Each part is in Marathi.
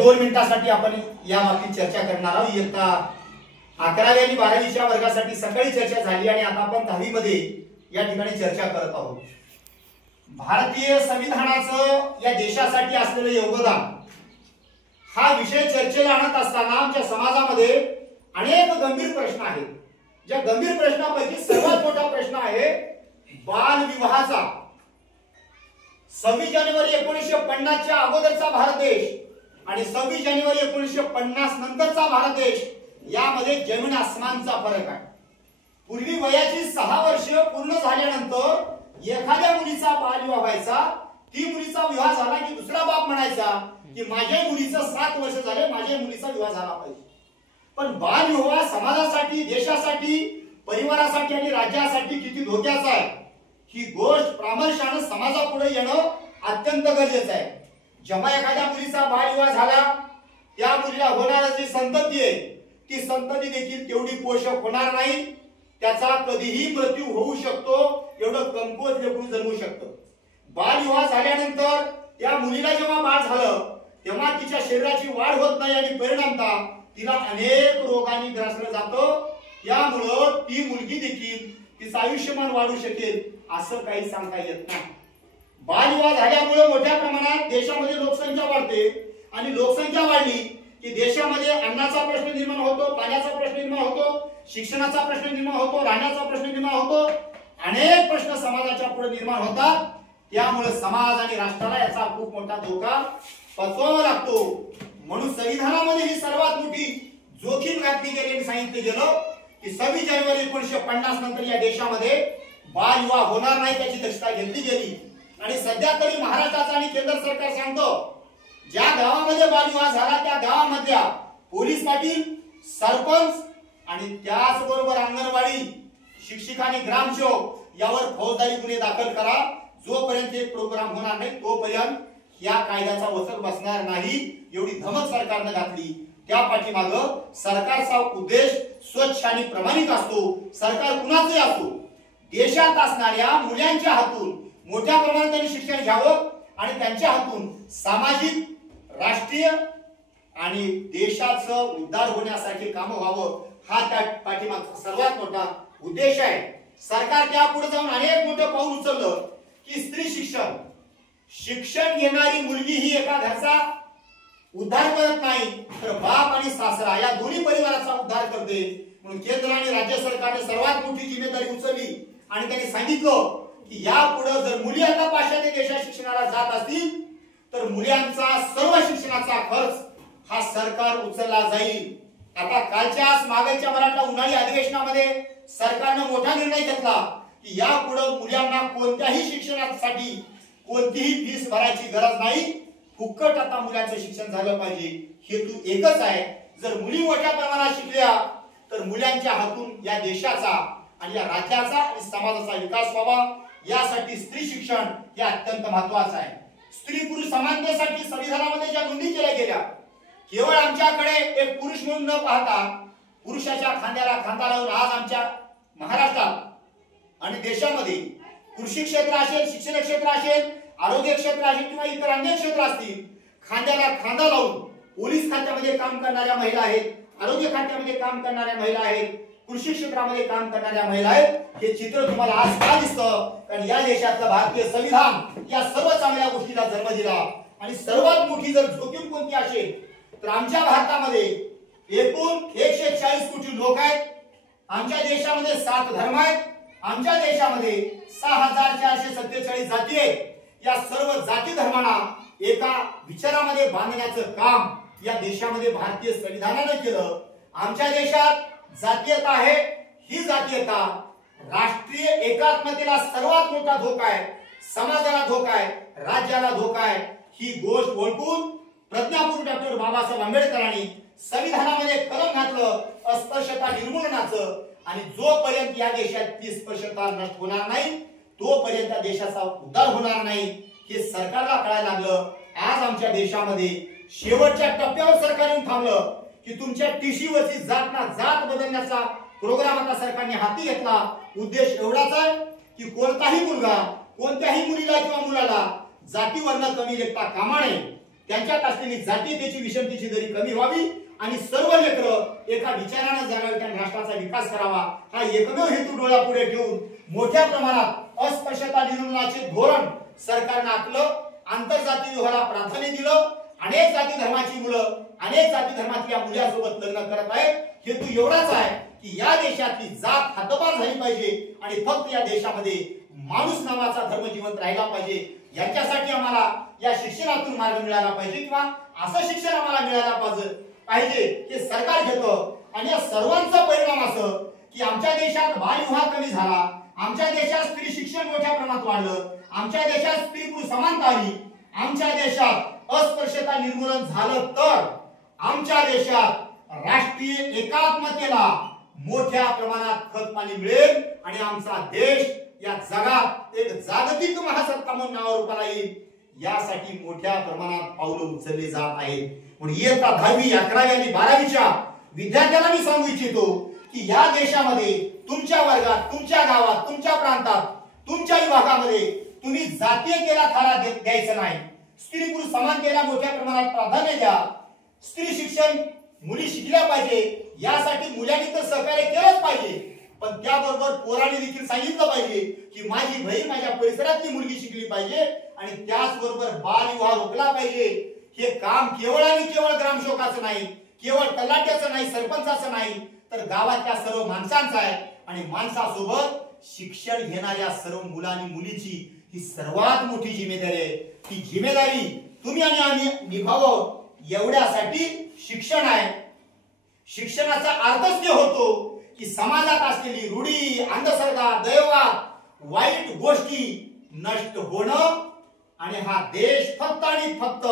2 मिनिटांसाठी आपण या बाबतीत चर्चा करणार आहोत। इयत्ता 11वी आणि 12वीच्या वर्गासाठी सकाळी चर्चा झाली आणि आता आपण 10वी मध्ये या ठिकाणी चर्चा करत आहोत। भारतीय संविधानाचं या देशासाठी असलेलं योगदान हा विषय चर्चेला आणत असताना आमच्या समाजामध्ये अनेक गंभीर प्रश्न आहेत। ज्या गंभीर प्रश्नापैकी सर्वात मोठा प्रश्न आहे बालविवाहाचा। 26 जानेवारी 1950 च्या अगोदरचा भारत देश आणि 26 जानेवारी 1950 नंतरचा भारत देश यामध्ये जमीन आसमानचा फरक आहे। पूर्वी वयाची 6 वर्ष पूर्ण झाल्यानंतर एखाद्या मुलीचा बालविवाह व्हायचा, ती मुलीचा विवाह झाला की दुसरा बाप म्हणायचा की माझ्या मुलीचं 7 वर्ष झाले, माझ्या मुलीचा विवाह झाला पाहिजे। पण बालविवाह समाजासाठी, देशासाठी, परिवारासाठी आणि राज्यासाठी किती धोक्याचा आहे ही गोष्ट प्रामुख्याने समाजापुढे येणं अत्यंत गरजेचं आहे। जेव्हा एखाद्या मुलीचा बालविवाह झाला त्या मुलीला होणारी जी संतती आहे ती संतती देखील तेवढी पोषक होणार नाही, त्याचा कधीही मृत्यू होऊ शकतो, एवढं कमकुवत लेकरू जन्मू शकतं। बालविवाह झाल्यानंतर त्या मुलीला जेव्हा बाळ झालं तेव्हा तिच्या शरीराची वाढ होत नाही आणि परिणामतः तिला अनेक रोगांनी ग्रासलं जातं। यामुळे ती मुलगी देखील तिचं आयुष्यमान वाढू शकेल असं काही सांगता येत नाही। बालविवाह झाल्यामुळे मोठ्या प्रमाणात देशामध्ये लोकसंख्या वाढते आणि लोकसंख्या वाढली की देशामध्ये अन्नाचा प्रश्न निर्माण होतो, पाण्याचा प्रश्न निर्माण होतो, शिक्षणाचा प्रश्न निर्माण होतो, राहण्याचा प्रश्न निर्माण होतो, अनेक प्रश्न समाजाच्या पुढे निर्माण होतात। त्यामुळे समाज आणि राष्ट्राला याचा खूप मोठा धोका पत्करावा लागतो। म्हणून संविधानामध्ये ही सर्वात मोठी जोखीम घातली गेली आणि सांगितलं गेलं की 26 जानेवारी 1950 नंतर या देशामध्ये बालविवाह होणार नाही, त्याची दक्षता घेतली गेली। आणि सध्या तरी महाराष्ट्राचा आणि केंद्र सरकार सांगतो ज्या गावामध्ये बालविवाह झाला त्या गावामधल्या पोलीस पाटील, सरपंच आणि त्याचबरोबर अंगणवाडी शिक्षिका आणि ग्रामसेवक यावर फौजदारी गुन्हे दाखल करा। जोपर्यंत एक प्रोग्राम होणार नाही तोपर्यंत या कायद्याचा वचक बसणार नाही, एवढी धमक सरकारने घातली। त्या पाठीमागे सरकारचा उद्देश स्वच्छ आणि प्रामाणिक असतो। सरकार कुणाचंही असो, देशात असणाऱ्या मुलांच्या हातून मोठ्या प्रमाणात त्यांनी शिक्षण घ्यावं आणि त्यांच्या हातून सामाजिक, राष्ट्रीय आणि देशाचं उद्धार होण्यासाठी काम व्हावं हा त्या पाठीमागचा सर्वात मोठा उद्देश आहे। सरकार त्यापुढे जाऊन अनेक मोठं पाऊल उचललं की स्त्री शिक्षण, शिक्षण घेणारी मुलगी ही एका घरचा उद्धार करत नाही तर बाप आणि सासरा या दोन्ही परिवाराचा उद्धार करते। म्हणून केंद्र आणि राज्य सरकारने सर्वात मोठी जिम्मेदारी उचलली आणि त्यांनी सांगितलं की यापुढे जर मुली आता पाश्चात्य देशात शिक्षणाला जात असतील तर मुलांचा सर्व शिक्षणाचा खर्च हा सरकार उचलला जाईल। आता कालच्या मागच्या मराठा उन्हाळी अधिवेशनामध्ये सरकारने मोठा निर्णय घेतला की यापुढे मुलांना कोणत्याही शिक्षणासाठी कोणतीही फीस भरायची गरज नाही, फुकट आता मुलांचं शिक्षण झालं पाहिजे। हेतू एकच आहे, जर मुली मोठ्या प्रमाणात शिकल्या तर मुलांच्या हातून या देशाचा आणि या राज्याचा आणि समाजाचा विकास व्हावा। यासाठी स्त्री शिक्षण हे अत्यंत महत्त्वाचं आहे। स्त्री पुरुष समानतेसाठी संविधानामध्ये ज्या नोंदी केल्या गेल्या केवळ आमच्याकडे एक पुरुष म्हणून न पाहता पुरुषाच्या खांद्याला खांदा लावून आज आमच्या महाराष्ट्रात आणि देशामध्ये कृषी क्षेत्र असेल, शिक्षण क्षेत्र असेल, आरोग्य क्षेत्र असेल किंवा इतर अनेक क्षेत्र असतील, खांद्याला खांदा लावून पोलीस खात्यामध्ये काम करणाऱ्या महिला आहेत, आरोग्य खात्यामध्ये काम करणाऱ्या महिला आहेत, कृषी क्षेत्रामध्ये काम करणाऱ्या महिला आहेत। हे चित्र तुम्हाला आज का दिसतं? कारण या देशातलं भारतीय संविधान या सर्व चांगल्या गोष्टीला जन्म दिला। आणि सर्वात मोठी जर जोखीम कोणती असेल तर आमच्या भारतामध्ये एकूण 140 कोटी लोक आहेत, आमच्या देशामध्ये 7 धर्म आहेत, आमच्या देशामध्ये 6447 जाती आहेत। या सर्व जाती धर्मांना एका विचारामध्ये बांधण्याचं काम या देशामध्ये भारतीय संविधानाने केलं। आमच्या देशात जातीयता आहे, ही जातीयता राष्ट्रीय एकात्मतेला सर्वात मोठा धोका आहे, समाजाला धोका आहे, राज्याला धोका आहे। ही गोष्ट ओळखून प्रज्ञापूर्व डॉक्टर बाबासाहेब आंबेडकरांनी संविधानामध्ये कलम घातलं अस्पृश्यता निर्मूलनाचं। आणि जोपर्यंत या देशात ती स्पृश्यता नष्ट होणार नाही तोपर्यंत या देशाचा उद्धार होणार नाही हे सरकारला कळायला लागलं। आज आमच्या देशामध्ये शेवटच्या टप्प्यावर सरकार येऊन थांबलं की तुमच्या टीसीवरची जात ना जात बदलण्याचा प्रोग्राम आता सरकारने हाती घेतला। उद्देश एवढाच आहे की कोणताही मुलगा कोणत्याही मुलीला किंवा मुलाला जातीवर्ण कमी लेखता कामा नये, त्यांच्यात असलेली जातीयतेची विषमतेची दरी कमी व्हावी आणि सर्व लेकरं एका विचारानं जगावे, त्या राष्ट्राचा विकास करावा हा एकमेव हेतू डोळ्यापुढे ठेवून मोठ्या प्रमाणात अस्पृश्यता निर्मूलनाचे धोरण सरकारनं आखलं. आंतरजातीय विवाहाला प्राधान्य दिलं. अनेक जाती धर्माची मुलं अनेक जाती धर्मातल्या मुलासोबत लग्न करत आहेत. हेतू एवढाच आहे की या देशातली जात हद्दपार झाली पाहिजे आणि फक्त या देशामध्ये माणूस नावाचा धर्म जिवंत राहिला पाहिजे. याच्यासाठी आम्हाला या शिक्षणातून मार्ग मिळाला पाहिजे किंवा असं शिक्षण आम्हाला मिळायला पाहिजे हे सरकार घेतं. आणि या सर्वांचा परिणाम असं की आमच्या देशात बालविवाह कमी झाला, आमच्या देशात स्त्री शिक्षण मोठ्या प्रमाणात वाढलं, आमच्या देशात स्त्री पुरुष समानता आली, आमच्या देशात अस्पृश्यता निर्मूलन झालं, तर आमच्या देशात राष्ट्रीय एकात्मतेला मोठ्या प्रमाणात खत पाणी मिळेल आणि आमचा देश या जगात एक जागतिक महासत्ता म्हणून नावारूपाला येईल. यासाठी मोठ्या प्रमाणात पावलं उचलली जात आहेत. म्हणून इयत्ता 10वी 11वी आणि 12वीच्या विद्यार्थ्यांना मी सांगू इच्छितो की या देशामध्ये तुमच्या वर्गात, तुमच्या गावात, तुमच्या प्रांतात, तुमच्या विभागामध्ये तुम्ही जातीयतेला थारा द्यायचं नाही. स्त्री पुरुष समानतेला मोठ्या प्रमाणात प्राधान्य द्या. स्त्री शिक्षण मुली शिकल्या पाहिजे. यासाठी मुलांनी तर सहकार्य केलंच पाहिजे, पण त्याबरोबर पोरांनी देखील सांगितलं पाहिजे की माझी बहीण माझ्या परिसरातली मुलगी शिकली पाहिजे आणि त्याचबरोबर बालविवाह रोखला पाहिजे. हे काम केवळ आणि केवळ ग्रामसेवकाचं नाही, केवळ तलाट्याचं नाही, सरपंचाचं नाही, तर गावातल्या सर्व माणसांचं आहे. आणि माणसासोबत शिक्षण घेणाऱ्या सर्व मुलांनी मुलीची ही सर्वात मोठी जिम्मेदारी आहे. ती जिम्मेदारी तुम्ही आणि आम्ही निभावावं. एवढ्यासाठी शिक्षण आहे. शिक्षणाचा अर्थच ते होतो की समाजात असलेली रूढी, अंधश्रद्धा, दैववाद, वाईट गोष्टी नष्ट होणं आणि हा देश फक्त आणि फक्त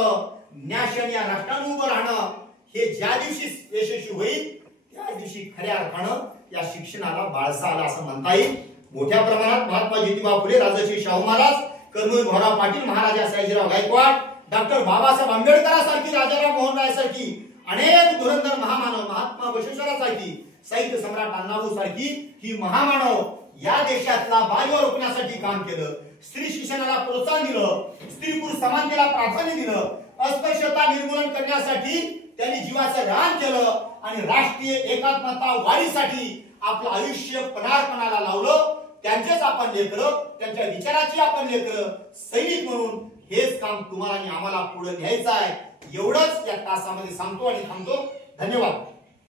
नॅशन या राष्ट्रानं उभं राहणं हे ज्या दिवशी यशस्वी होईल त्या दिवशी खऱ्या अर्थानं या शिक्षणाला बाळसा आला असं म्हणता येईल. मोठ्या प्रमाणात महात्मा ज्योतिबा फुले, राजर्षी शाहू महाराज, कर्मवीर भाऊराव पाटील, महाराजा सयाजीराव गायकवाड, डॉक्टर बाबासाहेब आंबेडकरांसारखी, राजाराम मोहन राय सारखी अनेक धुरंधर महामानव, महात्मा बसवेश्वरासारखी, साहित्य सम्राट अण्णाभाऊ सारखी ही महामानव या देशातला बालविवाह रोखण्यासाठी काम केलं. स्त्री शिक्षणाला प्रोत्साहन दिलं, स्त्री पुरुष समानतेला प्राधान्य दिलं, अस्पृश्यता निर्मूलन करण्यासाठी त्यांनी जीवाचं रान केलं आणि राष्ट्रीय एकात्मता वाढीसाठी आपलं आयुष्य पणार्पणाला लावलं. त्यांचेच आपण लेकरं, त्यांच्या विचाराची आपण लेकरं, सैनिक म्हणून हेच काम तुम्हाला आणि आम्हाला पुढे न्यायचं आहे. एवढंच या तासामध्ये सांगतो आणि थांबतो. धन्यवाद.